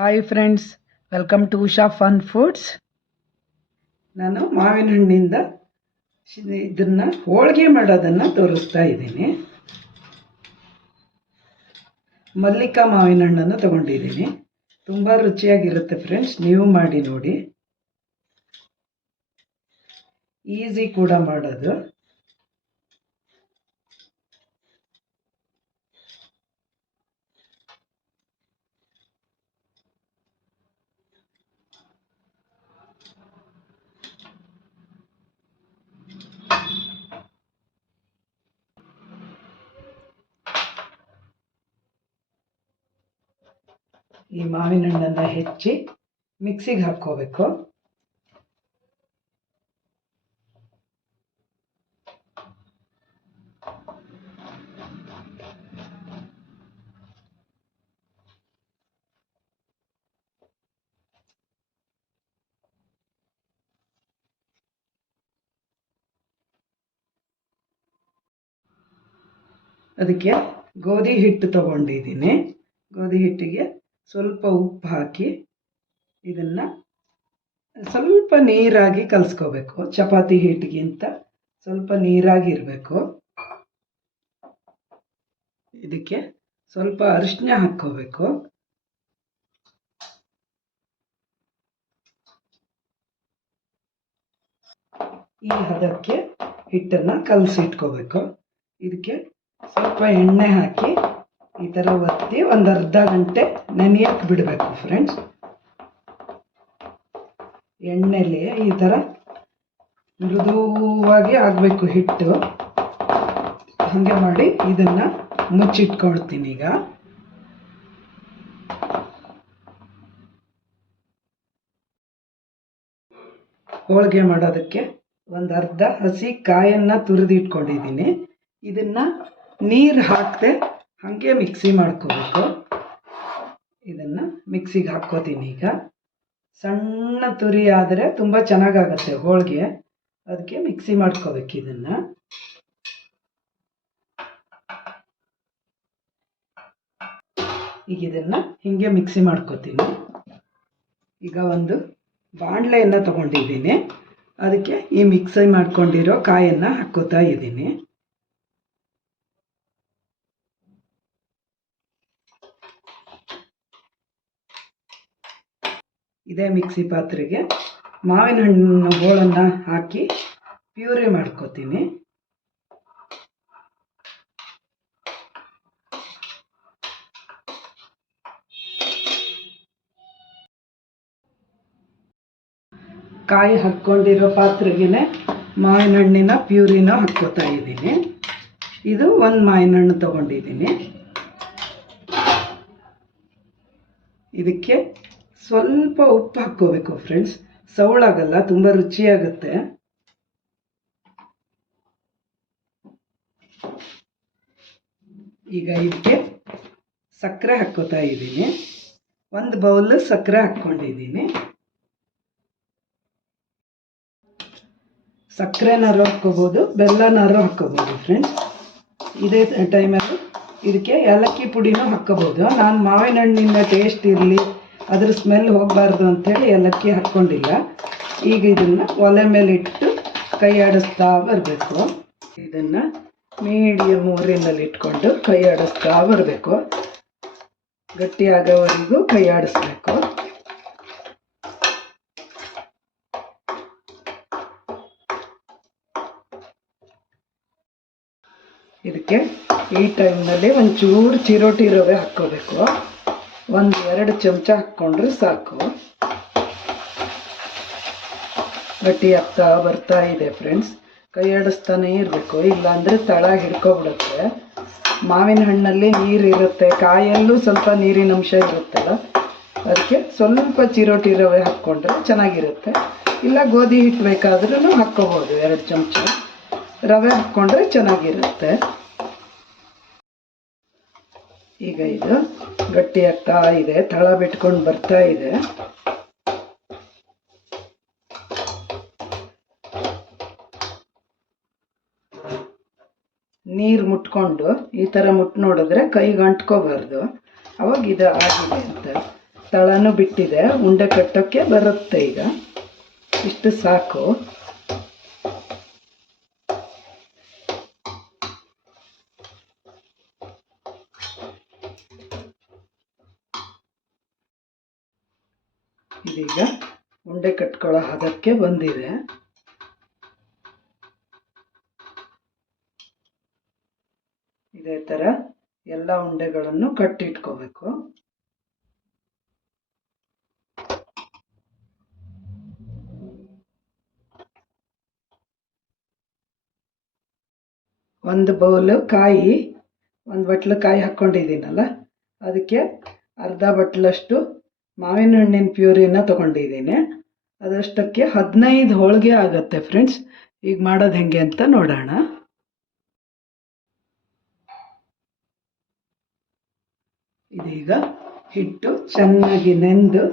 Hi friends, welcome to Usha fun foods. ನಾನು ಮಾವಿನ ಹಣ್ಣಿಂದ ಇದನ್ನು ಹೋಳಿಗೆ ಮಾಡೋದನ್ನು ತೋರಿಸ್ತಾ ಇದ್ದೀನಿ. ಮಲ್ಲಿಕಾ ಮಾವಿನ ಹಣ್ಣನ್ನು ತಗೊಂಡಿದ್ದೀನಿ. ತುಂಬ ರುಚಿಯಾಗಿರುತ್ತೆ ಫ್ರೆಂಡ್ಸ್, ನೀವು ಮಾಡಿ ನೋಡಿ. ಈಸಿ ಕೂಡ ಮಾಡೋದು. ಈ ಮಾವಿನ ಹಣ್ಣನ್ನು ಹೆಚ್ಚಿ ಮಿಕ್ಸಿಗೆ ಹಾಕ್ಕೋಬೇಕು. ಅದಕ್ಕೆ ಗೋಧಿ ಹಿಟ್ಟು ತಗೊಂಡಿದ್ದೀನಿ. ಗೋಧಿ ಹಿಟ್ಟಿಗೆ ಸ್ವಲ್ಪ ಉಪ್ಪು ಹಾಕಿ ಇದನ್ನು ಸ್ವಲ್ಪ ನೀರಾಗಿ ಕಲಿಸ್ಕೋಬೇಕು. ಚಪಾತಿ ಹಿಟ್ಟಿಗಿಂತ ಸ್ವಲ್ಪ ನೀರಾಗಿರಬೇಕು. ಇದಕ್ಕೆ ಸ್ವಲ್ಪ ಅರಿಶಿನ ಹಾಕ್ಕೋಬೇಕು. ಈ ಹದಕ್ಕೆ ಹಿಟ್ಟನ್ನು ಕಲಸಿಟ್ಕೋಬೇಕು. ಇದಕ್ಕೆ ಸ್ವಲ್ಪ ಎಣ್ಣೆ ಹಾಕಿ ಈ ಥರ ಒತ್ತಿ ಒಂದು ಅರ್ಧ ಗಂಟೆ ನೆನೆಯಕ್ಕೆ ಬಿಡಬೇಕು ಫ್ರೆಂಡ್ಸ್. ಎಣ್ಣೆಲಿ ಈ ಥರ ಮೃದುವಾಗಿ ಆಗಬೇಕು ಹಿಟ್ಟು. ಹಾಗೆ ಮಾಡಿ ಇದನ್ನು ಮುಚ್ಚಿಟ್ಕೊಳ್ತೀನಿ. ಈಗ ಹೋಳಿಗೆ ಮಾಡೋದಕ್ಕೆ ಒಂದು ಅರ್ಧ ಹಸಿ ಕಾಯನ್ನು ತುರಿದಿಟ್ಕೊಂಡಿದ್ದೀನಿ. ಇದನ್ನು ನೀರು ಹಾಕದೆ ಹಾಗೆ ಮಿಕ್ಸಿ ಮಾಡ್ಕೋಬೇಕು. ಇದನ್ನು ಮಿಕ್ಸಿಗೆ ಹಾಕ್ಕೋತೀನಿ. ಈಗ ಸಣ್ಣ ತುರಿ ಆದರೆ ತುಂಬ ಚೆನ್ನಾಗಾಗತ್ತೆ ಹೋಳಿಗೆ, ಅದಕ್ಕೆ ಮಿಕ್ಸಿ ಮಾಡ್ಕೋಬೇಕು. ಇದನ್ನು ಈಗ ಹೀಗೆ ಮಿಕ್ಸಿ ಮಾಡ್ಕೋತೀನಿ. ಈಗ ಒಂದು ಬಾಣಲೆಯನ್ನು ತಗೊಂಡಿದ್ದೀನಿ. ಅದಕ್ಕೆ ಈ ಮಿಕ್ಸಿ ಮಾಡ್ಕೊಂಡಿರೋ ಕಾಯನ್ನು ಹಾಕ್ಕೋತಾ ಇದ್ದೀನಿ. ಇದೇ ಮಿಕ್ಸಿ ಪಾತ್ರೆಗೆ ಮಾವಿನ ಹಣ್ಣಿನ ಹೋಳನ್ನು ಹಾಕಿ ಪ್ಯೂರಿ ಮಾಡ್ಕೋತೀನಿ. ಕಾಯಿ ಹಾಕ್ಕೊಂಡಿರೋ ಪಾತ್ರೆಗೆ ಮಾವಿನ ಹಣ್ಣಿನ ಪ್ಯೂರಿನ ಹಾಕ್ಕೋತಾ ಇದ್ದೀನಿ. ಇದು ಒಂದು ಮಾವಿನ ಹಣ್ಣು ತಗೊಂಡಿದ್ದೀನಿ. ಇದಕ್ಕೆ ಸ್ವಲ್ಪ ಉಪ್ಪು ಹಾಕ್ಕೋಬೇಕು ಫ್ರೆಂಡ್ಸ್, ಸವಳಾಗಲ್ಲ, ತುಂಬ ರುಚಿಯಾಗುತ್ತೆ. ಈಗ ಇದಕ್ಕೆ ಸಕ್ಕರೆ ಹಾಕ್ಕೋತಾ ಇದ್ದೀನಿ. ಒಂದು ಬೌಲ್ ಸಕ್ಕರೆ ಹಾಕ್ಕೊಂಡಿದ್ದೀನಿ. ಸಕ್ಕರೆನಾರು ಹಾಕ್ಕೋಬೋದು, ಬೆಲ್ಲನಾರು ಹಾಕ್ಕೋಬೋದು ಫ್ರೆಂಡ್ಸ್. ಇದೇ ಟೈಮಲ್ಲಿ ಇದಕ್ಕೆ ಏಲಕ್ಕಿ ಪುಡಿನೂ ಹಾಕ್ಕೋಬೋದು. ನಾನು ಮಾವಿನ ಹಣ್ಣಿನ ಟೇಸ್ಟ್ ಇರಲಿ, ಅದ್ರ ಸ್ಮೆಲ್ ಹೋಗಬಾರ್ದು ಅಂಥೇಳಿ ಏಲಕ್ಕಿ ಹಾಕ್ಕೊಂಡಿಲ್ಲ. ಈಗ ಇದನ್ನು ಒಲೆ ಮೇಲೆ ಇಟ್ಟು ಕೈ ಆಡಿಸ್ತಾ ಬರಬೇಕು. ಇದನ್ನು ಮೀಡಿಯಮ್ ಊರಿನಲ್ಲಿ ಇಟ್ಕೊಂಡು ಕೈ ಆಡಿಸ್ತಾ ಬರಬೇಕು. ಗಟ್ಟಿಯಾಗೋವರೆಗೂ ಕೈ ಆಡಿಸ್ಬೇಕು. ಇದಕ್ಕೆ ಈ ಟೈಮ್ನಲ್ಲಿ ಒಂಚೂರು ಚಿರೋಟಿ ರವೆ ಹಾಕ್ಕೋಬೇಕು. 1-2 ಚಮಚ ಹಾಕ್ಕೊಂಡ್ರೆ ಸಾಕು. ಗಟ್ಟಿ ಆಗ್ತಾ ಬರ್ತಾ ಇದೆ ಫ್ರೆಂಡ್ಸ್. ಕೈ ಆಡಿಸ್ತಾನೇ ಇರಬೇಕು, ಇಲ್ಲಾಂದರೆ ತಳ ಹಿಡ್ಕೊಬಿಡುತ್ತೆ. ಮಾವಿನ ಹಣ್ಣಲ್ಲಿ ನೀರಿರುತ್ತೆ, ಕಾಯಲ್ಲೂ ಸ್ವಲ್ಪ ನೀರಿನ ಅಂಶ ಇರುತ್ತಲ್ಲ, ಅದಕ್ಕೆ ಸ್ವಲ್ಪ ಚಿರೋಟಿ ರವೆ ಹಾಕ್ಕೊಂಡ್ರೆ ಚೆನ್ನಾಗಿರುತ್ತೆ. ಇಲ್ಲ ಗೋಧಿ ಹಿಟ್ಟು ಬೇಕಾದ್ರೂ ಹಾಕ್ಕೋಬೋದು. 2 ಚಮಚ ರವೆ ಹಾಕ್ಕೊಂಡ್ರೆ ಚೆನ್ನಾಗಿರುತ್ತೆ. ಈಗ ಇದು ಗಟ್ಟಿ ಆಗ್ತಾ ಇದೆ, ತಳ ಬಿಟ್ಕೊಂಡು ಬರ್ತಾ ಇದೆ. ನೀರು ಮುಟ್ಕೊಂಡು ಈ ಥರ ಮುಟ್ಟು ನೋಡಿದ್ರೆ ಕೈಗೆ ಅಂಟ್ಕೋಬಾರ್ದು, ಅವಾಗ ಇದು ಆಗಿದೆ ಅಂತ. ತಳನೂ ಬಿಟ್ಟಿದೆ, ಉಂಡೆ ಕಟ್ಟೋಕ್ಕೆ ಬರುತ್ತೆ. ಈಗ ಇಷ್ಟು ಸಾಕು. ಇದೀಗ ಉಂಡೆ ಕಟ್ಕೊಳ್ಳೋ ಹದಕ್ಕೆ ಬಂದಿದೆ. ಇದೇ ಥರ ಎಲ್ಲ ಉಂಡೆಗಳನ್ನು ಕಟ್ಟಿಟ್ಕೋಬೇಕು. ಒಂದು ಬೌಲು ಕಾಯಿ, ಒಂದು ಬಟ್ಲು ಕಾಯಿ ಹಾಕ್ಕೊಂಡಿದ್ದೀನಲ್ಲ, ಅದಕ್ಕೆ ಅರ್ಧ ಬಟ್ಲಷ್ಟು ಮಾವಿನ ಹಣ್ಣಿನ ಪ್ಯೂರಿನ ತೊಗೊಂಡಿದ್ದೀನಿ. ಅದಷ್ಟಕ್ಕೆ 15 ಹೋಳಿಗೆ ಆಗುತ್ತೆ ಫ್ರೆಂಡ್ಸ್. ಈಗ ಮಾಡೋದು ಹೆಂಗೆ ಅಂತ ನೋಡೋಣ. ಇದೀಗ ಹಿಟ್ಟು ಚೆನ್ನಾಗಿ ನೆಂದು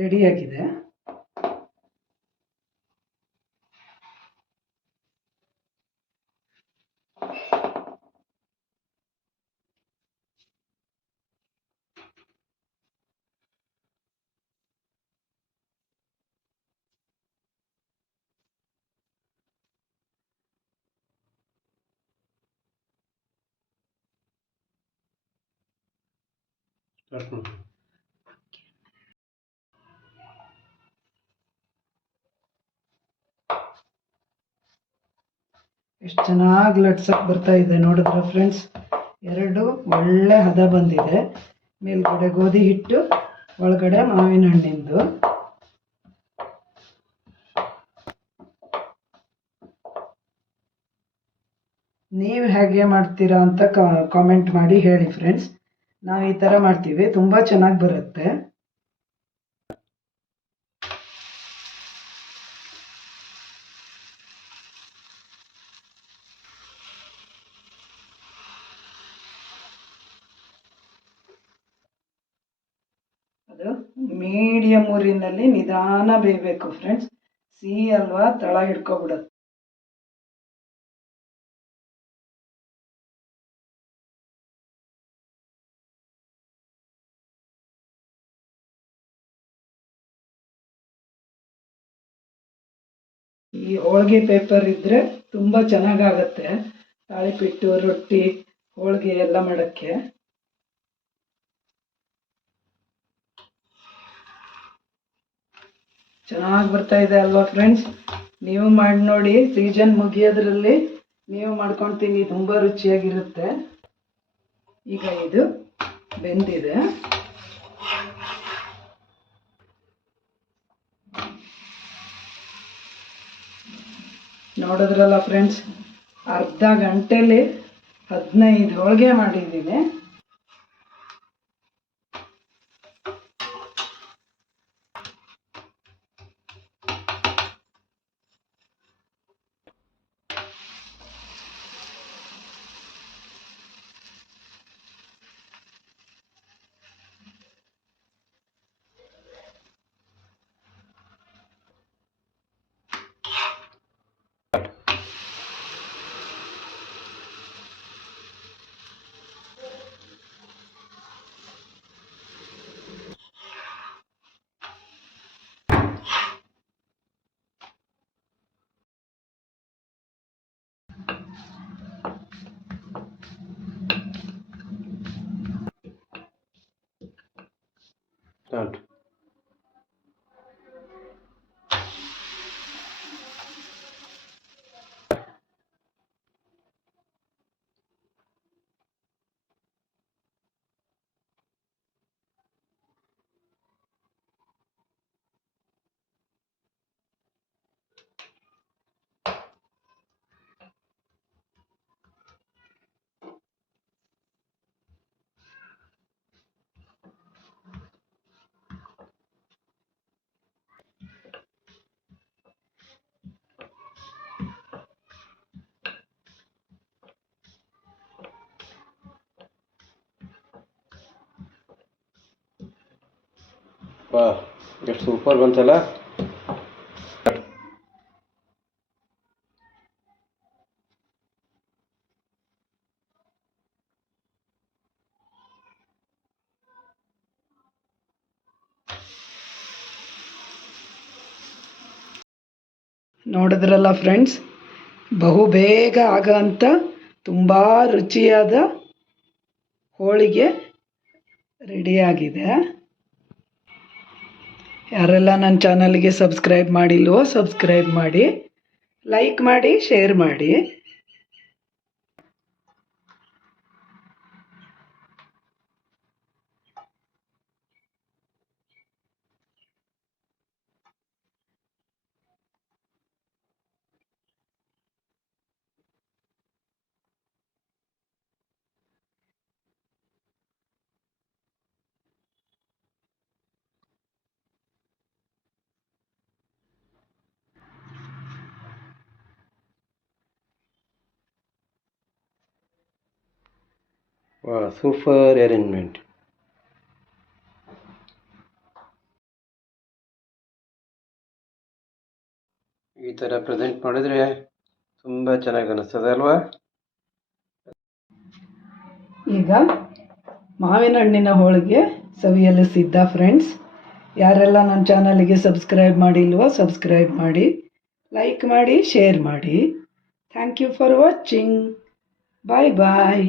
ರೆಡಿಯಾಗಿದೆ. ಎಷ್ಟು ಚೆನ್ನಾಗಿ ಲಟ್ಸಕ್ಕೆ ಬರ್ತಾ ಇದೆ ನೋಡಿದ್ರೆ ಫ್ರೆಂಡ್ಸ್. ಎರಡು ಒಳ್ಳೆ ಹದ ಬಂದಿದೆ. ಮೇಲ್ಗಡೆ ಗೋಧಿ ಹಿಟ್ಟು, ಒಳಗಡೆ ಮಾವಿನ ಹಣ್ಣಿಂದು. ನೀವು ಹೇಗೆ ಮಾಡ್ತೀರಾ ಅಂತ ಕಾಮೆಂಟ್ ಮಾಡಿ ಹೇಳಿ ಫ್ರೆಂಡ್ಸ್. ನಾವು ಈ ಥರ ಮಾಡ್ತೀವಿ, ತುಂಬ ಚೆನ್ನಾಗಿ ಬರುತ್ತೆ. ಅದು ಮೀಡಿಯಮ್ ಊರಿನಲ್ಲಿ ನಿಧಾನ ಬೇಯಬೇಕು ಫ್ರೆಂಡ್ಸ್. ಸಿಹಿ ಅಲ್ವಾ, ತಳ ಹಿಡ್ಕೊಬಿಡುತ್ತೆ. ಈ ಹೋಳಿಗೆ ಪೇಪರ್ ಇದ್ದರೆ ತುಂಬ ಚೆನ್ನಾಗಾಗತ್ತೆ. ತಾಳಿಪಿಟ್ಟು, ರೊಟ್ಟಿ, ಹೋಳಿಗೆ ಎಲ್ಲ ಮಾಡೋಕ್ಕೆ. ಚೆನ್ನಾಗಿ ಬರ್ತಾ ಇದೆ ಅಲ್ವಾ ಫ್ರೆಂಡ್ಸ್. ನೀವು ಮಾಡಿ ನೋಡಿ. ಸೀಸನ್ ಮುಗಿಯೋದ್ರಲ್ಲಿ ನೀವು ಮಾಡ್ಕೊಳ್ತೀನಿ, ತುಂಬ ರುಚಿಯಾಗಿರುತ್ತೆ. ಈಗ ಇದು ಬೆಂದಿದೆ. ನೋಡಿದ್ರಲ್ಲ ಫ್ರೆಂಡ್ಸ್, ಅರ್ಧ ಗಂಟೆಲಿ 15 ಹೋಳಿಗೆ ಮಾಡಿದ್ದೀನಿ. Start. ವಾಹ್, ಎಷ್ಟು ಸೂಪರ್ ಬಂತಲ್ಲ. ನೋಡಿದ್ರಲ್ಲ ಫ್ರೆಂಡ್ಸ್, ಬಹು ಬೇಗ ಆಗೋಂಥ ತುಂಬ ರುಚಿಯಾದ ಹೋಳಿಗೆ ರೆಡಿಯಾಗಿದೆ. ಯಾರೆಲ್ಲ ನನ್ನ ಚಾನಲ್ಗೆ ಸಬ್ಸ್ಕ್ರೈಬ್ ಮಾಡಿಲ್ವೋ ಸಬ್ಸ್ಕ್ರೈಬ್ ಮಾಡಿ, ಲೈಕ್ ಮಾಡಿ, ಶೇರ್ ಮಾಡಿ. ವಾ, ಸೂಪರ್ ಅರೇಂಜ್ಮೆಂಟ್. ಈ ಥರ ಪ್ರೆಸೆಂಟ್ ಮಾಡಿದರೆ ತುಂಬ ಚೆನ್ನಾಗಿ ಅನಿಸ್ತದೆ ಅಲ್ವಾ? ಈಗ ಮಾವಿನ ಹಣ್ಣಿನ ಹೋಳಿಗೆ ಸವಿಯಲು ಸಿದ್ಧ ಫ್ರೆಂಡ್ಸ್. ಯಾರೆಲ್ಲ ನನ್ನ ಚಾನಲ್ಗೆ ಸಬ್ಸ್ಕ್ರೈಬ್ ಮಾಡಿಲ್ವೋ ಸಬ್ಸ್ಕ್ರೈಬ್ ಮಾಡಿ, ಲೈಕ್ ಮಾಡಿ, ಶೇರ್ ಮಾಡಿ. Thank you for watching. Bye bye.